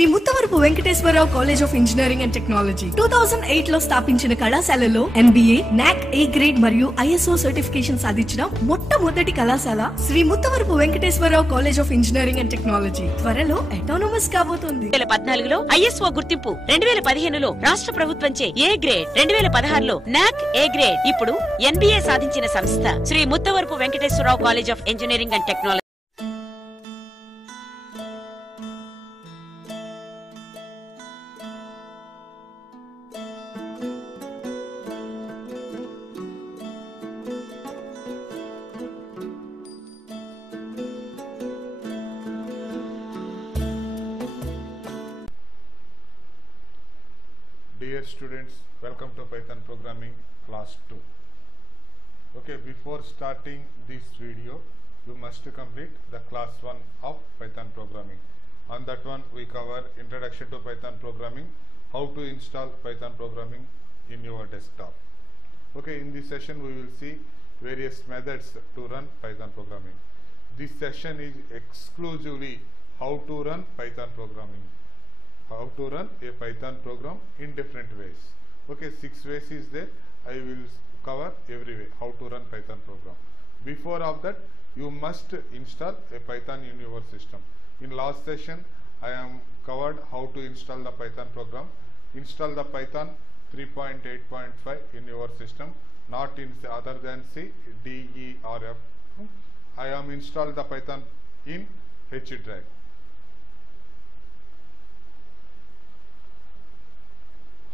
Shri Muttavarapu Venkateswararao college of engineering and technology 2008 లో స్థాపించిన కళాశాలలో MBA, NAC A గ్రేడ్ మరియు ISO సర్టిఫికేషన్ సాధించిన మొట్టమొదటి కళాశాల Shri Muttavarapu Venkateswararao college of engineering and technology త్వరలో అటానమస్ కాబోతోంది. 2014లో ISO గుర్తింపు, 2015లో రాష్ట్ర ప్రభుత్వంచే A గ్రేడ్, 2016లో NAC A గ్రేడ్, ఇప్పుడు NBA సాధించిన సంస్థ Shri Muttavarapu Venkateswararao college of engineering and technology. Dear students, welcome to Python programming class 2. Okay, before starting this video, you must complete the class 1 of Python programming. On that one, we cover introduction to Python programming, how to install Python programming in your desktop. Okay, in this session, we will see various methods to run Python programming. This session is exclusively how to run Python programming. How to run a Python program in different ways. Okay, 6 ways is there. I will cover every way how to run Python program. Before of that, you must install a Python in your system. In last session, I am covered how to install the Python program. Install the Python 3.8.5 in your system, not in other than C, D, E or F. I am installed the Python in H drive.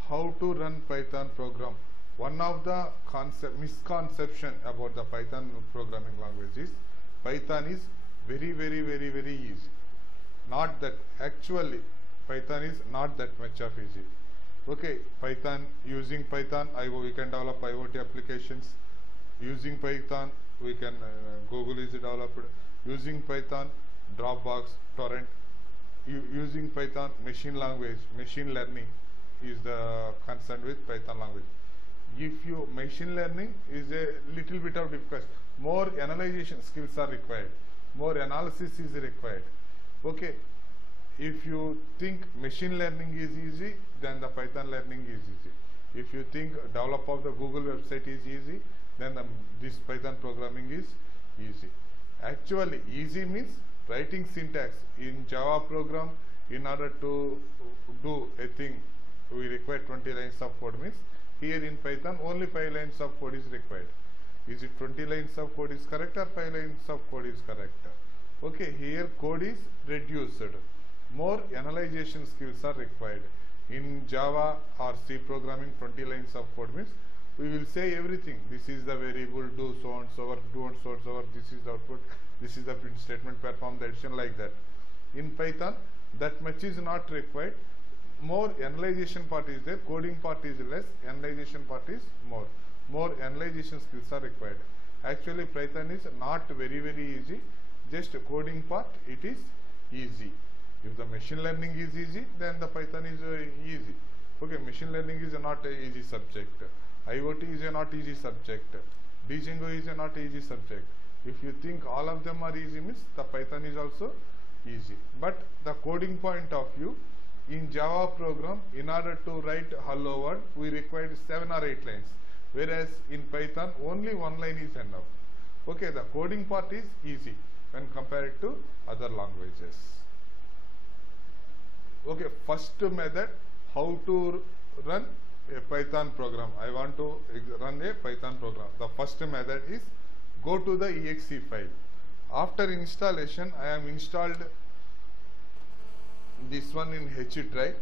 How to run Python program. One of the misconception about the Python programming language is Python is very easy. Not that. Actually, Python is not that much of easy. Okay, Python, using Python, we can develop IoT applications. Using Python, we can Google is developed. Using Python, Dropbox, Torrent. Using Python, machine language, machine learning is the concern with Python language. If you machine learning is a little bit of difficult, more analyzation skills are required, more analysis is required. Okay, if you think machine learning is easy, then the Python learning is easy. If you think develop of the Google website is easy, then this Python programming is easy. Actually, easy means writing syntax in Java program. In order to do a thing, we require 20 lines of code. Means here in Python only 5 lines of code is required. Is it 20 lines of code is correct or 5 lines of code is correct? Okay, here code is reduced. More analyzation skills are required. In Java or C programming, 20 lines of code means we will say everything. This is the variable, do so and so, or do and so and so, or this is the output, this is the print statement, perform the addition, like that. In Python, that much is not required. More analyzation part is there, coding part is less, analyzation part is more. More analyzation skills are required. Actually, Python is not very easy. Just coding part, it is easy. If the machine learning is easy, then the Python is easy. Okay, machine learning is not an easy subject. IoT is a not easy subject. Django is a not easy subject. If you think all of them are easy, means the Python is also easy. But the coding point of view, in Java program, in order to write hello world, we required 7 or 8 lines, whereas in Python only 1 line is enough. Okay, the coding part is easy when compared to other languages. Okay, first method, how to run a Python program. I want to run a Python program. The first method is go to the exe file. After installation, I am installed this one in H drive.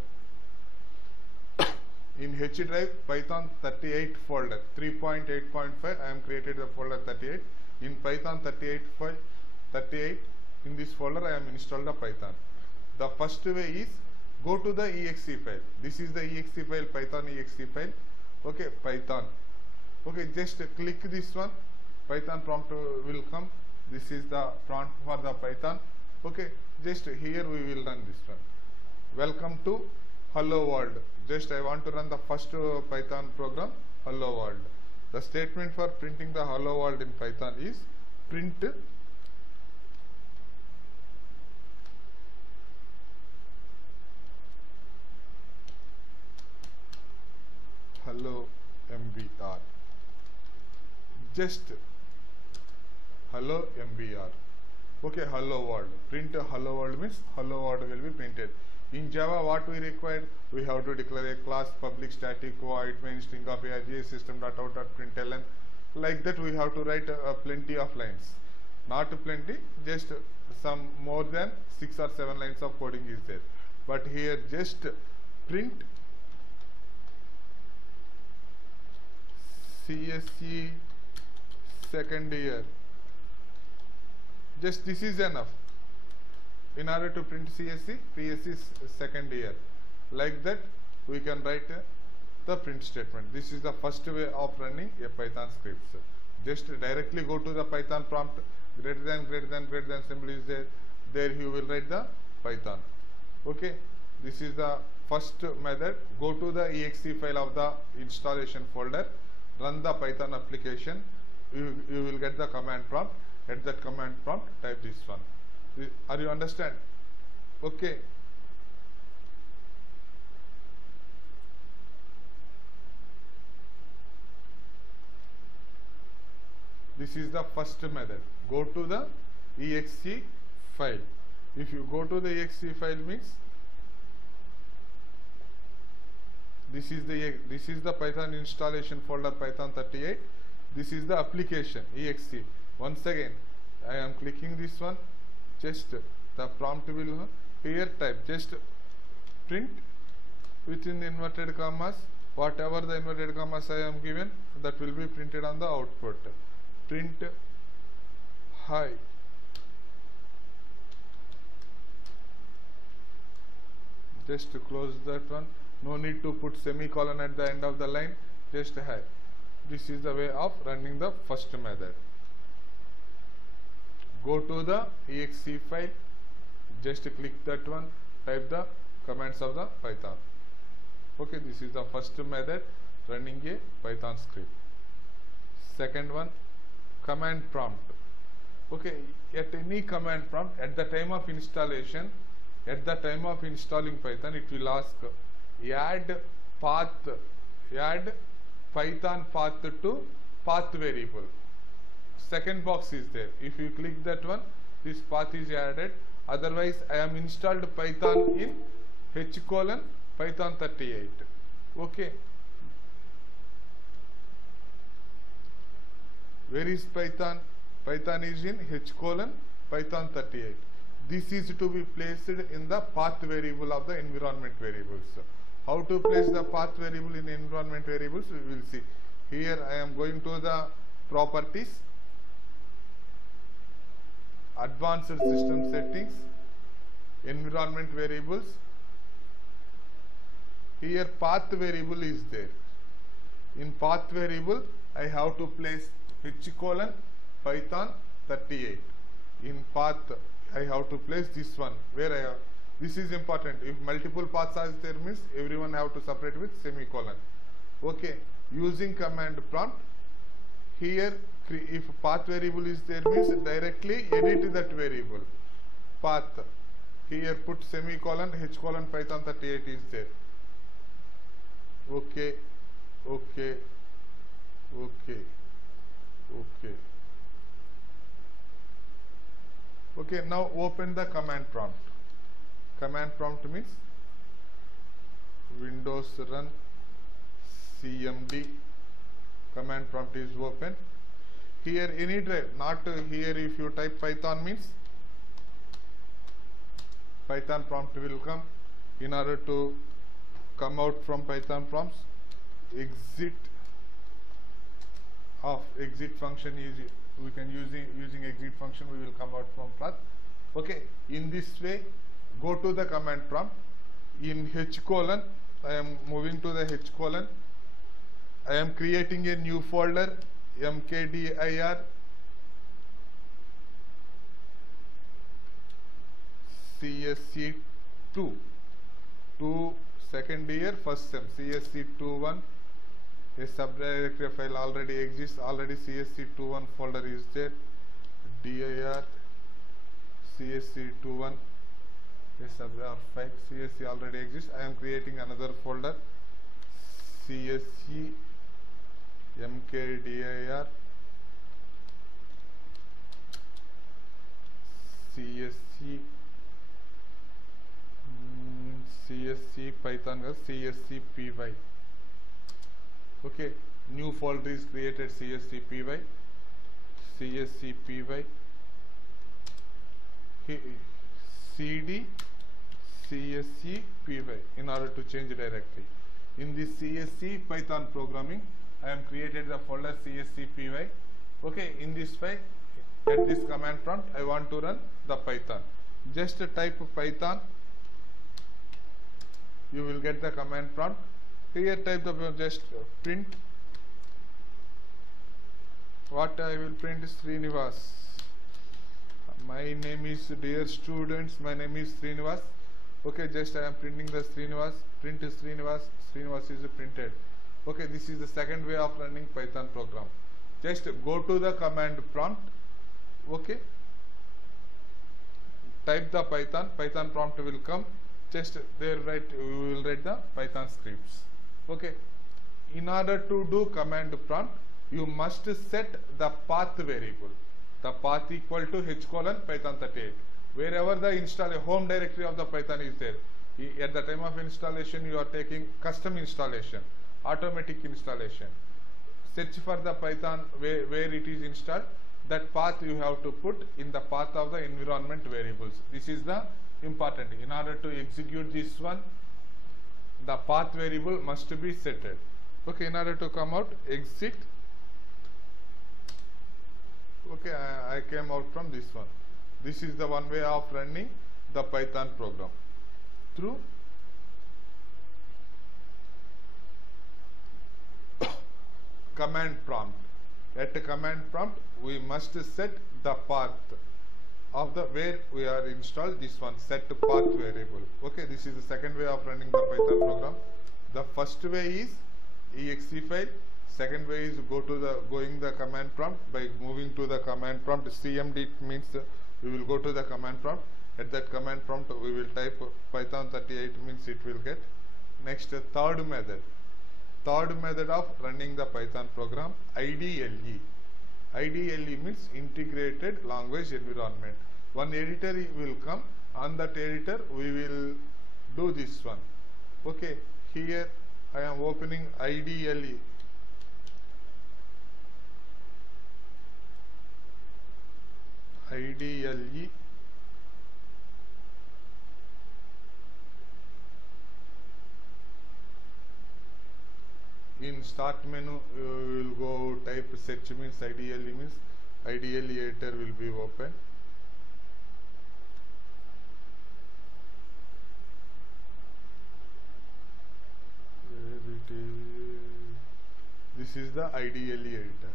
In H drive, Python 38 folder, 3.8.5, I am created the folder 38. In Python 38, in this folder I am installed the Python. The first way is go to the exe file. This is the exe file, Python exe file. Okay, Python. Okay, just click this one. Python prompt will come. This is the prompt for the Python. Okay, just here we will run this one. Welcome to hello world. Just I want to run the first Python program, hello world. The statement for printing the hello world in Python is print just hello mbr. Okay, hello world. Print hello world means hello world will be printed. In Java, what we required? We have to declare a class public static void main string of args system.out.println. Like that, we have to write plenty of lines. Not plenty, just some more than 6 or 7 lines of coding is there. But here just print CSE second year. Just this is enough. In order to print PSC second year. Like that, we can write the print statement. This is the first way of running a Python script. Just directly go to the Python prompt, greater than symbol is there. There you will write the Python. Okay, this is the first method. Go to the exe file of the installation folder, run the Python application. You will get the command prompt. At that command prompt, type this one. Are you understand? Okay. This is the first method. Go to the exe file. If you go to the exe file means this is the Python installation folder Python 38. This is the application exe. Once again, I am clicking this one. Just the prompt will here type just print within inverted commas whatever the inverted commas I am given, that will be printed on the output. Print hi. Just to close that one. No need to put semicolon at the end of the line. Just hi. This is the way of running the first method. Go to the exe file, just click that one, type the commands of the Python. Okay, this is the first method, running a Python script. Second one, command prompt. Okay, at any command prompt, at the time of installation, at the time of installing Python, it will ask add path, add Python path to path variable. Second box is there. If you click that one, this path is added. Otherwise, I am installed Python in Python 38. Okay. Where is Python? Python is in Python 38. This is to be placed in the path variable of the environment variables. How to place the path variable in environment variables, we will see. Here I am going to the properties, advanced system settings, environment variables. Here path variable is there. In path variable, I have to place Python 38. In path, I have to place this one where I have. This is important. If multiple paths are there means everyone have to separate with semicolon. Okay. Using command prompt. Here, if path variable is there means directly edit that variable. Path. Here put semicolon Python 38 is there. Okay. Okay. Okay. Okay. Okay, now open the command prompt. Command prompt means Windows run cmd. Command prompt is open. Here any drive, not here if you type Python means Python prompt will come. In order to come out from Python prompts, exit function is we can using exit function we will come out from path. Okay, in this way go to the command prompt. In I am moving to the I am creating a new folder mkdir CSC2 second year first sem CSC21. A subdirectory file already exists. Already CSC21 folder is there. dir CSC21 a subdirectory file CSC already exists. I am creating another folder CSC mkdir CSC CSC Python gas CSC py. Okay, new folder is created, CSC py, CSC py, cd CSC py in order to change directly. In this CSC Python programming, I am created the folder CSC py. Okay, in this file, at this command prompt, I want to run the Python. Just type Python. You will get the command prompt. Here type the just print. What I will print is Srinivas. My name is, dear students, my name is Srinivas. Okay, just I am printing the Srinivas. Print Srinivas. Srinivas is printed. Okay, this is the second way of running Python program. Just go to the command prompt. Okay, type the Python. Python prompt will come. Just there we will write the Python scripts. Okay, in order to do command prompt, you must set the path variable. The path equal to h:\Python 38. Wherever the home directory of the Python is there, at the time of installation you are taking custom installation, automatic installation. Search for the Python where it is installed. That path you have to put in the path of the environment variables. This is the important. In order to execute this one, the path variable must be setted. Okay, in order to come out, exit. Okay, I came out from this one. This is the one way of running the Python program through command prompt. At command prompt, we must set the path of the where we are installed this one, set path variable. Okay, this is the second way of running the Python program. The first way is exe file. Second way is going the command prompt by moving to the command prompt. CMD means we will go to the command prompt. At that command prompt we will type Python 38 means it will get. Next, third method. Third method of running the Python program, IDLE. IDLE means integrated language environment. One editor will come. On that editor we will do this one. Okay, here I am opening IDLE. IDLE. In start menu you will go type search means IDLE means IDLE editor will be open. Where it is? This is the IDLE editor.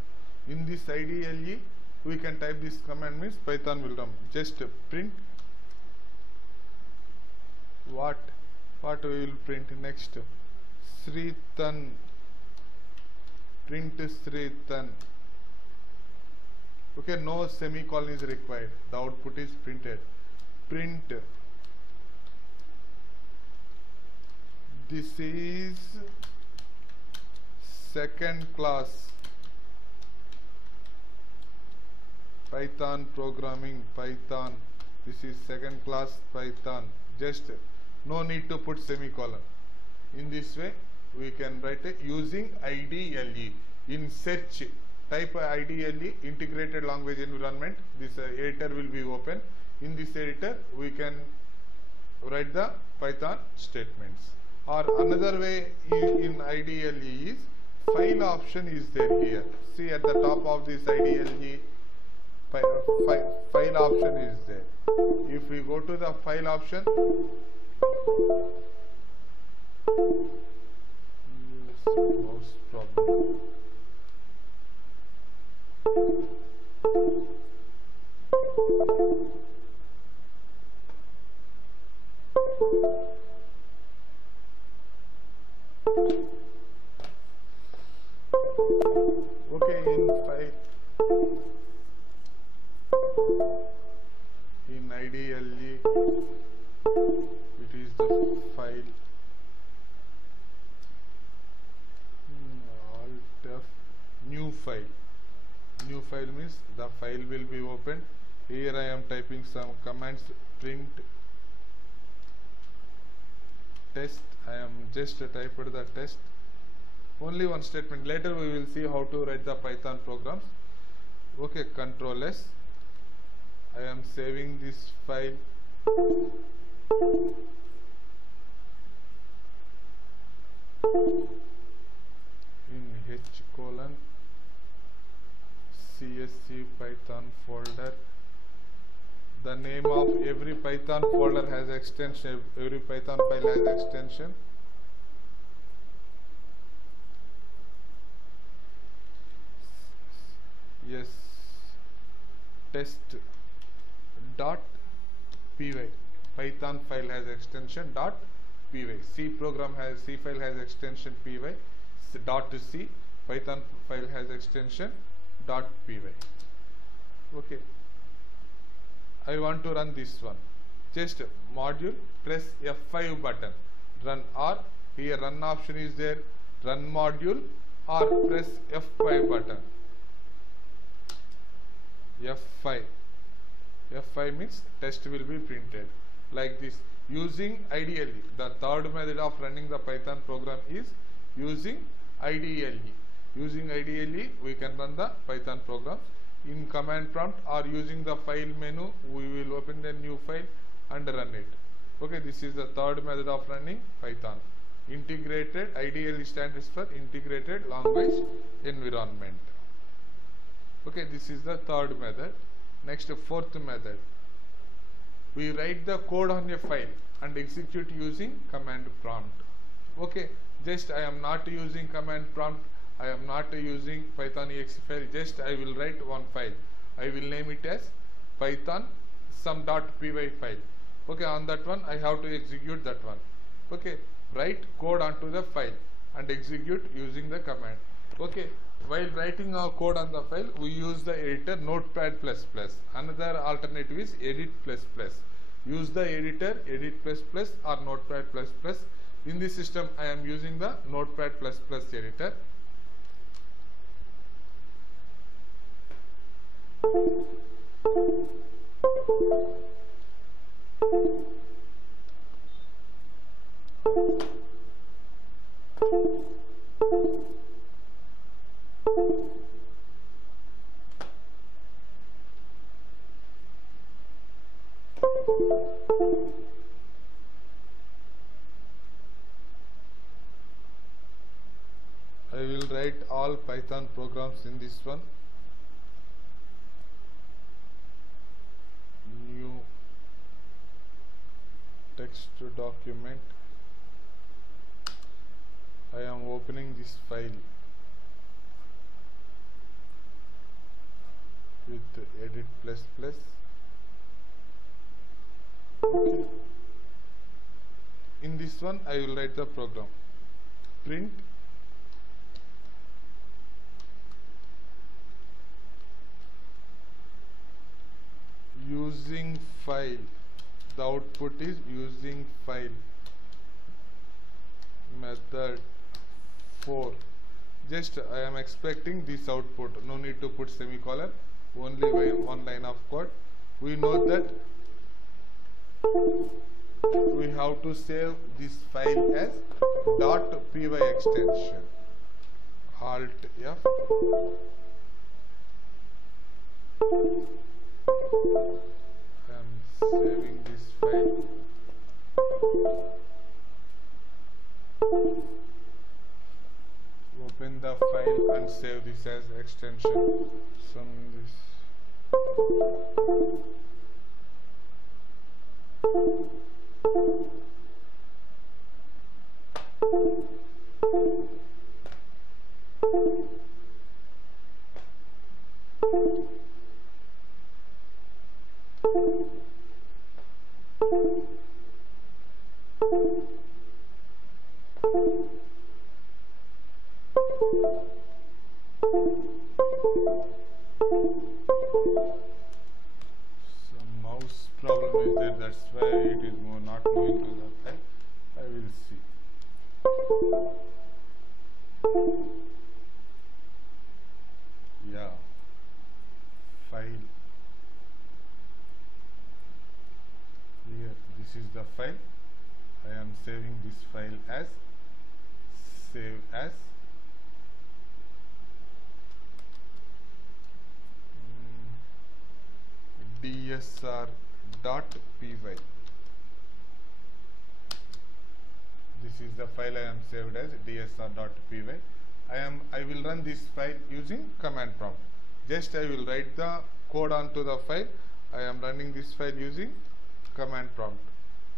In this IDLE we can type this command means Python will run. Just print what we will print next. Sritan. Print Sritan. Okay, no semicolon is required. The output is printed. Print. This is second class Python programming. Python. This is second class Python. Just no need to put semicolon. In this way we can write it using IDLE. In search, type IDLE, integrated language environment. This editor will be open. In this editor we can write the Python statements. Or another way in IDLE is file option is there here. See at the top of this IDLE, file option is there. If we go to the file option, mouse problem. Okay, in IDLE it is the file. Alt F, new file. New file means the file will be opened. Here I am typing some commands. Print test. I am just typed the test. Only one statement. Later we will see how to write the Python programs. Okay, Control S. I am saving this file. In h:/csc Python folder. The name of every Python folder has extension. Every Python file has extension. Yes, test dot py. Python file has extension dot py. C file has extension py. Dot C. Python file has extension dot py. Okay. I want to run this one. Just module, press F5 button. Run, or here run option is there. Run module or press F5 button. F5. F5 means test will be printed like this. Using IDLE. The third method of running the Python program is using IDLE. Using IDLE we can run the Python programs. In command prompt or using the file menu, we will open the new file and run it. Okay, this is the third method of running Python. Integrated, IDLE stands for Integrated Language Environment. Okay, this is the third method. Next, fourth method. We write the code on a file and execute using command prompt. Okay, just I am not using command prompt. I am not using Python exe file. Just I will write one file. I will name it as Python some.py file. Okay, on that one I have to execute that one. Okay, write code onto the file and execute using the command. Okay, while writing our code on the file, we use the editor Notepad++. Another alternative is Edit++. Use the editor Edit++ or Notepad++. In this system, I am using the Notepad++ editor. I will write all Python programs in this one. New text document. I am opening this file with Edit++. Okay. In this one, I will write the program. Print using file. The output is using file. Method 4. Just I am expecting this output. No need to put semicolon. Only one line of code. We know that we have to save this file as .py extension. Alt F. I am saving this file. Open the file and save this as extension. Some mouse problem is there, that's why it is not moving to the file. I will see. Yeah, file is the file. I am saving this file as save as dsr.py. This is the file I am saved as dsr.py. I will run this file using command prompt. Just I will write the code onto the file. I am running this file using command prompt.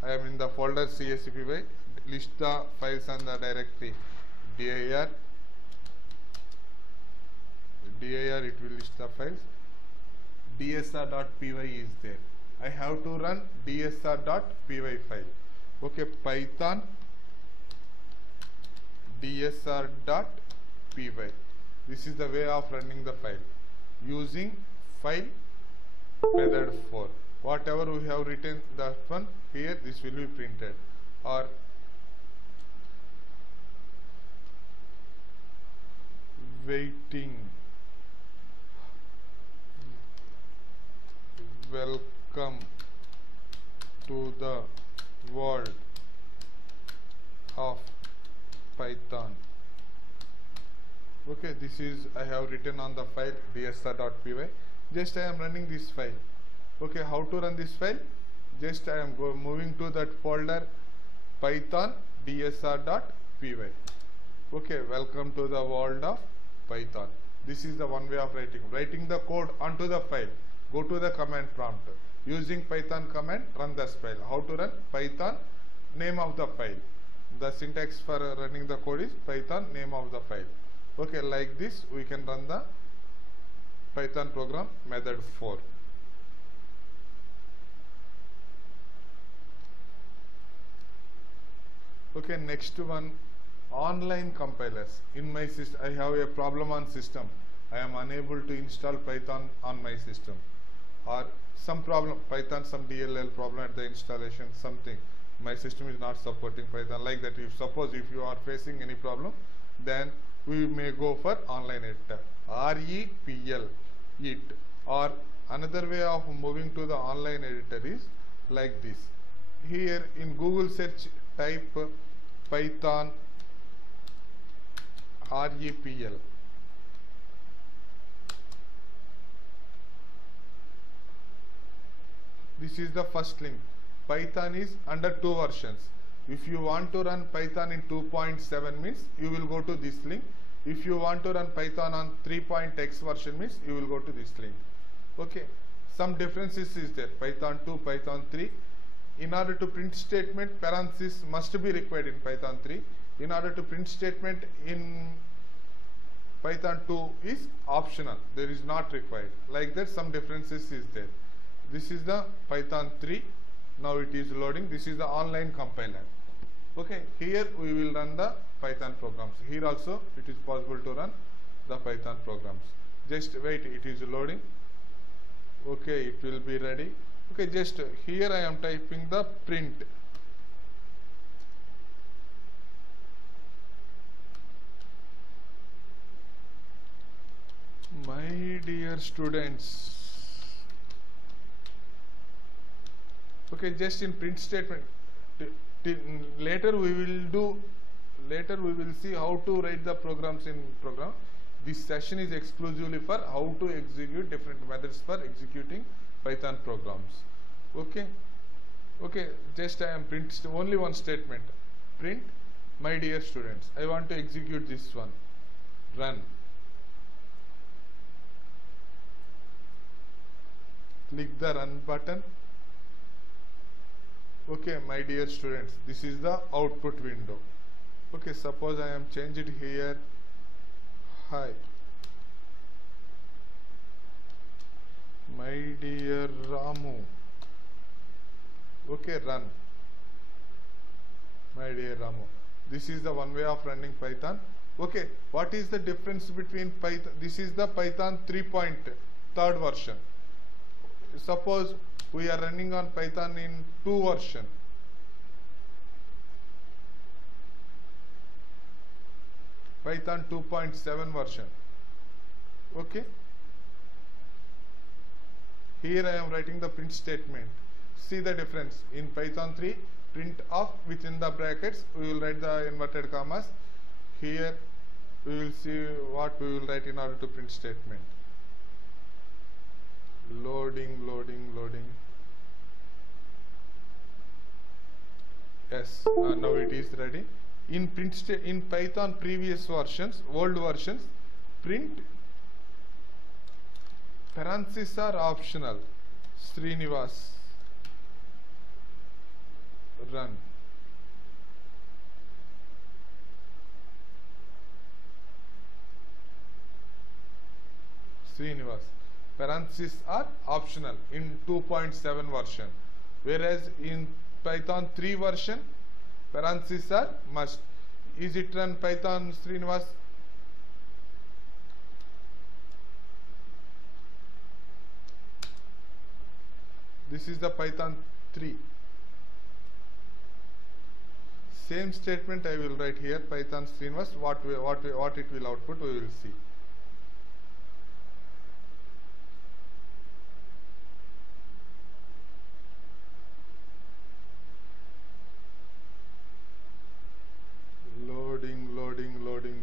I am in the folder cscpy. List the files on the directory dir. It will list the files. dsr.py is there. I have to run dsr.py file. Okay, python dsr.py. This is the way of running the file using file method 4. Whatever we have written that one here, this will be printed. Or waiting, welcome to the world of Python. Okay, this is I have written on the file dsr.py. Just I am running this file. Okay, how to run this file? Just I am moving to that folder python dsr.py. Okay, welcome to the world of Python. This is the one way of writing the code onto the file. Go to the command prompt. Using Python command, run this file. How to run? Python, name of the file. The syntax for running the code is Python, name of the file. Okay, like this we can run the Python program method 4. Okay, next one, online compilers. In my system, I have a problem on system. I am unable to install Python on my system, or some problem, Python, some DLL problem at the installation, something. My system is not supporting Python, like that. If suppose if you are facing any problem, then we may go for online editor, REPL it. Or another way of moving to the online editor is like this. Here in Google search, type Python REPL. This is the first link. Python is under 2 versions. If you want to run Python in 2.7 means you will go to this link. If you want to run Python on 3.x version means you will go to this link. Okay, some differences is there. Python 2, Python 3. In order to print statement, parenthesis must be required in Python 3. In order to print statement in Python 2 is optional. There is not required. Like that, some differences is there. This is the Python 3. Now it is loading. This is the online compiler. Okay, here we will run the Python programs. Here also it is possible to run the Python programs. Just wait, it is loading. Okay, it will be ready. Okay, just here I am typing the print. My dear students. Okay, just in print statement. Later we will see how to write the programs in program. This session is exclusively for how to execute different methods for executing Python programs. Okay, okay, just I am print only one statement. Print, my dear students. I want to execute this one. Run. Click the run button. Okay, my dear students, this is the output window. Okay, suppose I am changed it here. Hi, my dear Ramu. Okay, run. My dear Ramu. This is the one way of running Python. Okay, what is the difference between Python? This is the Python 3.3 version. Suppose we are running on Python in 2 version. Python 2.7 version. Okay. Here I am writing the print statement. see the difference. In Python 3, print of within the brackets, we will write the inverted commas. Here we will see what we will write in order to print statement. Loading. Yes, now it is ready. In in Python previous versions, old versions, print parentheses are optional. Srinivas, run. Srinivas. Parentheses are optional in 2.7 version, whereas in Python 3 version, parentheses are must. Is it run Python Srinivas? This is the Python 3. Same statement I will write here, Python Srinivas. What it will output, we will see.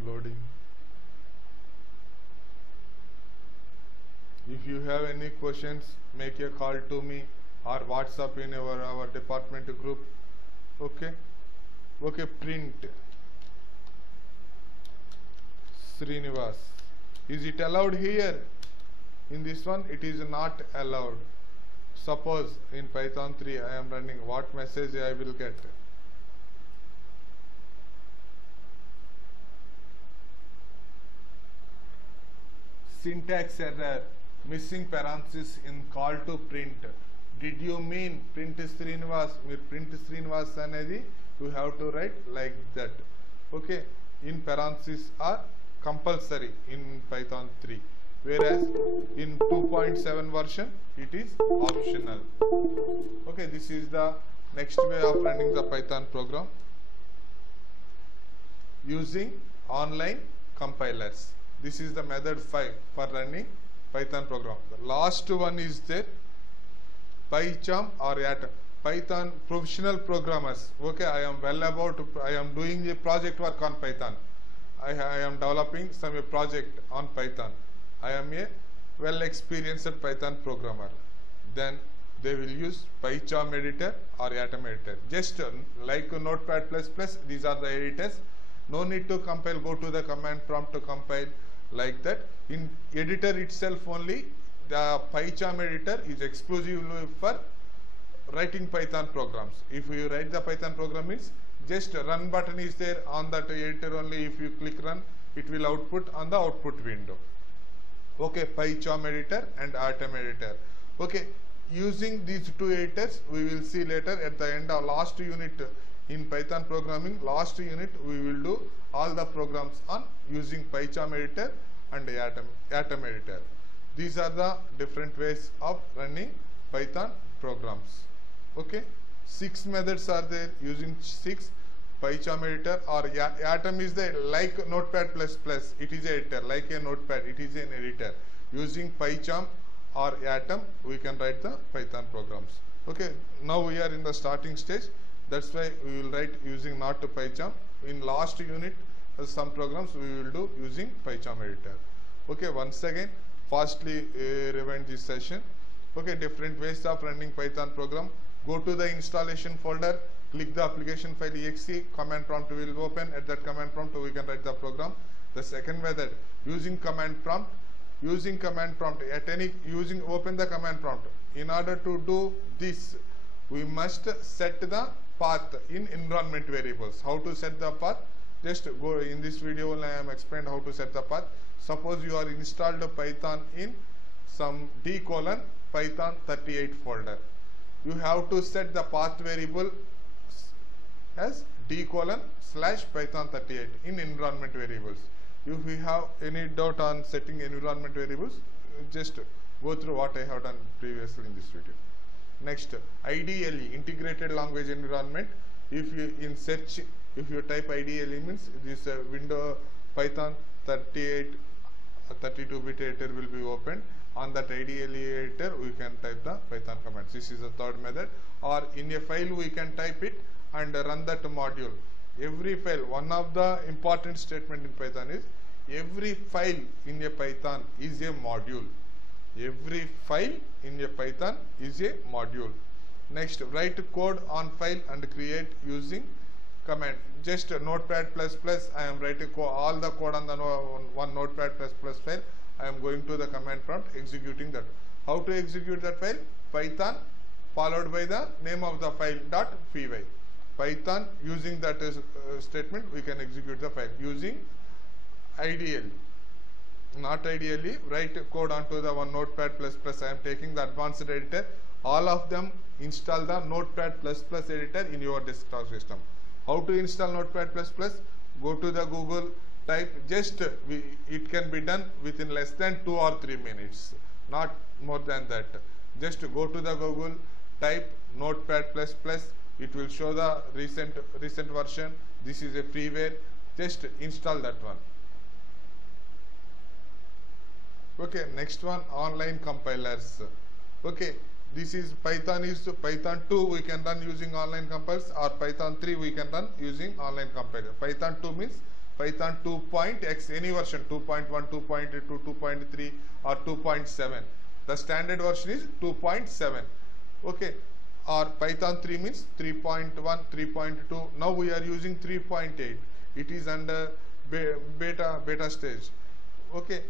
Loading. If you have any questions, make a call to me or WhatsApp in our department group. Okay, print Srinivas. Is it allowed here? In this one, it is not allowed. Suppose in Python 3 I am running, what message I will get? Syntax error, missing parenthesis in call to print. Did you mean print Srinivas? Print Srinivas anedi you have to write like that. Okay, in parentheses are compulsory in Python 3, whereas in 2.7 version it is optional. Okay, this is the next way of running the Python program using online compilers. This is the method 5 for running Python program. The last one is there, PyCharm or Atom. Python professional programmers. Okay, I am doing a project work on Python. I am developing some project on Python. I am a well experienced Python programmer. Then they will use PyCharm editor or Atom editor. Just like Notepad++, these are the editors. No need to compile, go to the command prompt to compile like that. In editor itself only, the PyCharm editor is exclusively for writing Python programs. If you write the Python program, means just run button is there on that editor only. If you click run, it will output on the output window. Okay, PyCharm editor and Atom editor. Okay, using these two editors, we will see later at the end of last unit in Python programming. Last unit we will do all the programs on using PyCharm editor and Atom editor. These are the different ways of running Python programs. Okay, 6 methods are there. Using 6, PyCharm editor or Atom is the like Notepad++. It is an editor like a Notepad. It is an editor. Using PyCharm or Atom, we can write the Python programs. Okay, now we are in the starting stage. That's why we will write using not PyCharm. In last unit, some programs we will do using PyCharm editor. Okay, once again, fastly rewind this session. Okay, different ways of running Python program. Go to the installation folder, click the application file exe, command prompt will open. At that command prompt, we can write the program. The second method, using command prompt. Open the command prompt. In order to do this, we must set the path in environment variables. How to set the path? Just go in this video I am explained how to set the path. Suppose you are installed Python in some d:\Python 38 folder. You have to set the path variable as d:\Python 38 in environment variables. If you have any doubt on setting environment variables, just go through what I have done previously in this video. Next, IDLE, integrated language environment. If you in search, if you type IDLE means this window Python 38 a 32-bit editor will be opened. On that IDLE editor, we can type the Python commands. This is the third method. Or in a file, we can type it and run that module. Every file, one of the important statement in Python is every file in a Python is a module. Every file in a Python is a module. Next, write code on file and create using command. Just Notepad++, I am writing all the code on the one Notepad++ file. I am going to the command prompt, executing that. How to execute that file? Python followed by the name of the file .py. Python, using that statement, we can execute the file using IDLE. Not IDLE, write code onto the one Notepad++. I am taking the advanced editor. All of them install the Notepad++ editor in your desktop system. How to install Notepad++? Go to the Google, type, it can be done within less than 2 or 3 minutes, not more than that. Just go to the Google, type Notepad++, it will show the recent version. This is a freeware, just install that one. Okay, next one, online compilers. Okay, this is Python 2 we can run using online compilers, or Python 3 we can run using online compiler. Python 2 means Python 2.x, any version, 2.1, 2.2, 2.3 or 2.7. The standard version is 2.7. Okay, or Python 3 means 3.1, 3.2. Now we are using 3.8. It is under beta stage. Okay,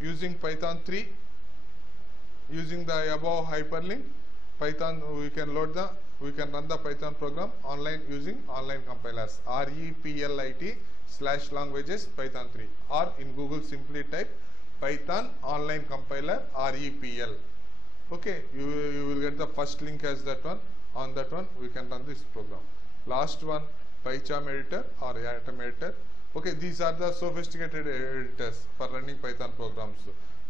using Python 3, using the above hyperlink, Python we can run the Python program online using online compilers. REPLIT/languages Python 3, or in Google simply type Python online compiler REPL. Okay, you will get the first link as that one. On that one we can run this program. Last one, PyCharm editor or Atom editor. Okay, these are the sophisticated editors for running Python programs.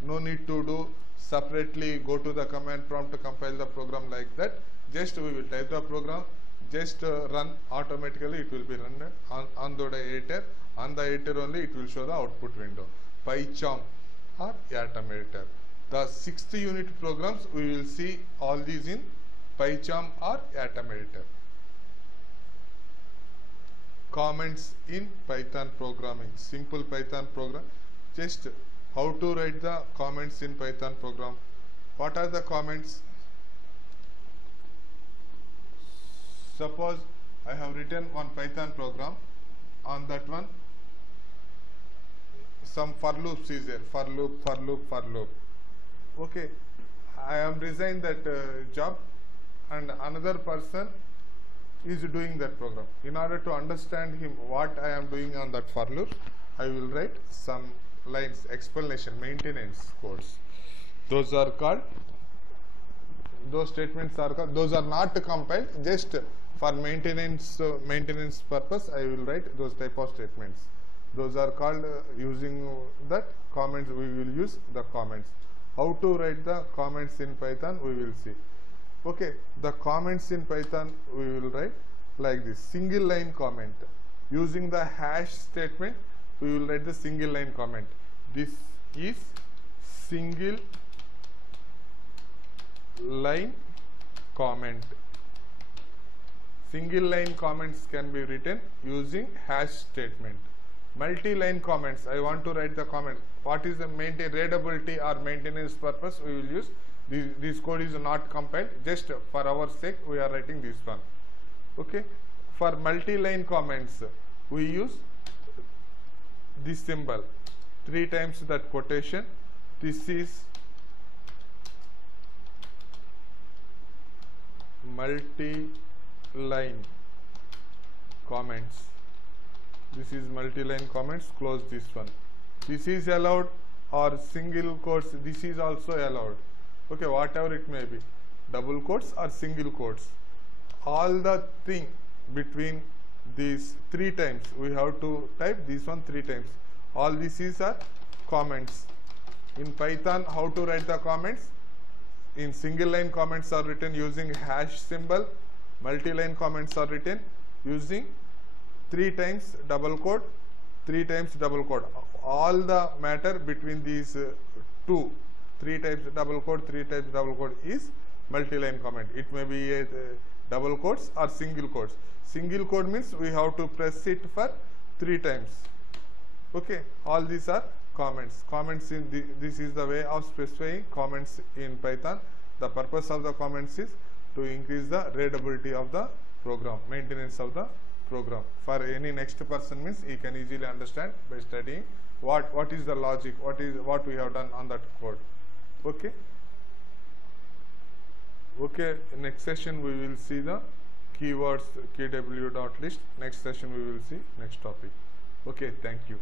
No need to do separately, go to the command prompt to compile the program like that. Just we will type the program, just run automatically. It will be run on the editor. On the editor only it will show the output window. PyCharm or Atom editor. The 6th unit programs we will see all these in PyCharm or Atom editor. Comments in Python programming. Simple Python program. Just how to write the comments in Python program. What are the comments? Suppose I have written one Python program. On that one, some for loops is there. For loop, for loop, for loop. Okay, I am resigned that job, and another person is doing that program. In order to understand him what I am doing on that for loop, I will write some lines, explanation, maintenance codes. Those are called, those statements are called, those are not compiled, just for maintenance purpose I will write those type of statements. Those are called using that comments. We will use the comments. How to write the comments in Python we will see. Okay, the comments in Python we will write like this: single line comment. Using the hash statement we will write the single line comment. This is single line comment. Single line comments can be written using hash statement. Multi-line comments, I want to write the comment. What is the readability or maintenance purpose we will use. This code is not compiled, just for our sake we are writing this one. Okay, for multi-line comments we use this symbol, 3 times that quotation. This is multi-line comments. This is multi-line comments, close this one. This is allowed, or single quotes, this is also allowed. Okay, whatever it may be, double quotes or single quotes. All the thing between these 3 times, we have to type this one 3 times. All this is are comments. In Python, how to write the comments? In single line comments are written using hash symbol. Multi-line comments are written using 3 times double quote 3 times double quote. All the matter between these two, 3 times double quote, 3 times double quote is multi-line comment. It may be a double quotes or single quotes. Single quote means we have to press it for 3 times. Okay, all these are comments. Comments in this is the way of specifying comments in Python. The purpose of the comments is to increase the readability of the program, maintenance of the program. For any next person means he can easily understand by studying what is the logic, what we have done on that code. Okay. Okay, next session we will see the keywords, kw.list. Next session we will see next topic. Okay, thank you.